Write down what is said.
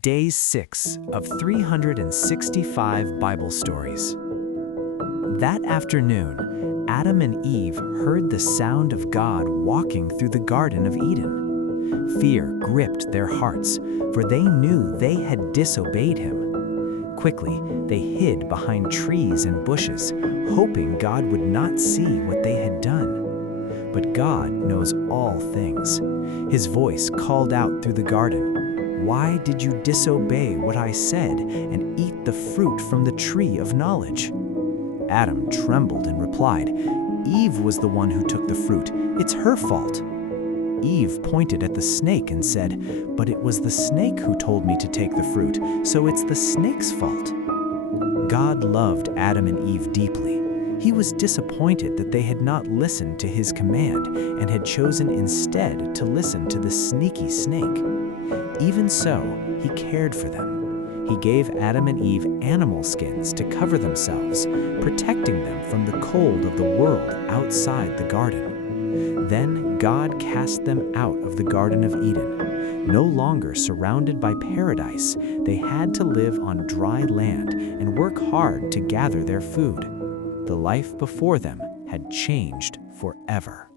Day 6 of 365 Bible Stories. That afternoon, Adam and Eve heard the sound of God walking through the Garden of Eden. Fear gripped their hearts, for they knew they had disobeyed him. Quickly, they hid behind trees and bushes, hoping God would not see what they had done. But God knows all things. His voice called out through the garden, "Why did you disobey what I said and eat the fruit from the tree of knowledge?" Adam trembled and replied, "Eve was the one who took the fruit. It's her fault." Eve pointed at the snake and said, "But it was the snake who told me to take the fruit, so it's the snake's fault." God loved Adam and Eve deeply. He was disappointed that they had not listened to his command and had chosen instead to listen to the sneaky snake. Even so, he cared for them. He gave Adam and Eve animal skins to cover themselves, protecting them from the cold of the world outside the garden. Then God cast them out of the Garden of Eden. No longer surrounded by paradise, they had to live on dry land and work hard to gather their food. The life before them had changed forever.